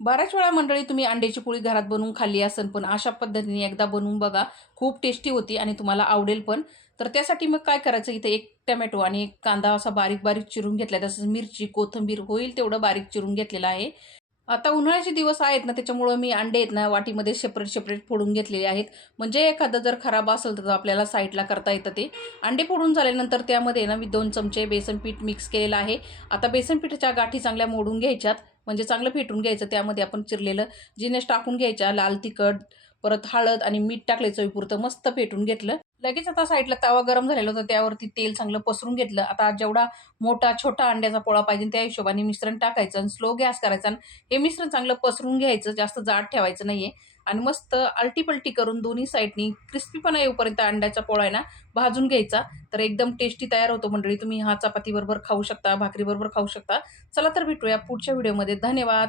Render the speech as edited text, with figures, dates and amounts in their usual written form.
बऱ्याच वेळा मंडळी तुम्ही अंड्याची पोळी घरात बनवून खाल्ली असेल, पण अशा पद्धतीने एकदा बनवून बघा. खूप टेस्टी होती आणि तुम्हाला आवडेल पण. तर त्यासाठी मग काय करायचं, इथे 1 टोमॅटो आणि 1 कांदा असा बारीक-बारीक चिरून घेतला. तसंच मिरची, कोथिंबीर होईल तेवढं बारीक चिरून घेतलेलं आहे. आता उन्हाळ्याचे दिवस आहेत ना, त्याच्यामुळं मी अंडे आहेत ना, वाटीमध्ये सेपरेट-सेपरेट फोडून घेतलेले आहेत. म्हणजे एखादं जर खराब असेल, तर आपल्याला साईडला करता येतं ते. अंडे फोडून झाल्यानंतर त्यामध्ये ना, मी 2 चमचे बेसन पीठ मिक्स केलेलं आहे. आता बेसन पिठाच्या गाठी चांगल्या मोडून घ्यायच्यात, म्हणजे चांगलं फेटून घ्यायचं. त्यामध्ये आपण चिरलेलं जिन्नस टाकून घ्यायच्या, लाल तिखट, परत हळद आणि मीठ टाकले चवीपुरतं. मस्त फेटून घेतलं. लगेच आता साईडला तवा गरम झालेला होता, त्यावरती तेल चांगलं पसरून घेतलं. आता जेवढा मोठा, छोटा अंड्याचा पोळा पाहिजे त्या हिशोबाने मिश्रण टाकायचं आणि स्लो गॅस करायचा आणि हे मिश्रण चांगलं पसरून घ्यायचं, जास्त जाड ठेवायचं नाहीये आणि मस्त आलटी-पलटी करून दोन्ही साइडनी क्रिस्पीपणा येऊपर्यंत अंड्याचा पोळा आहे ना, भाजून घ्यायचा. तर एकदम टेस्टी तयार होतो मंडळी. तुम्ही हा चपातीबरोबर खाऊ शकता, भाकरीबरोबर खाऊ शकता. चला तर भेटूया पुढच्या व्हिडिओमध्ये. धन्यवाद.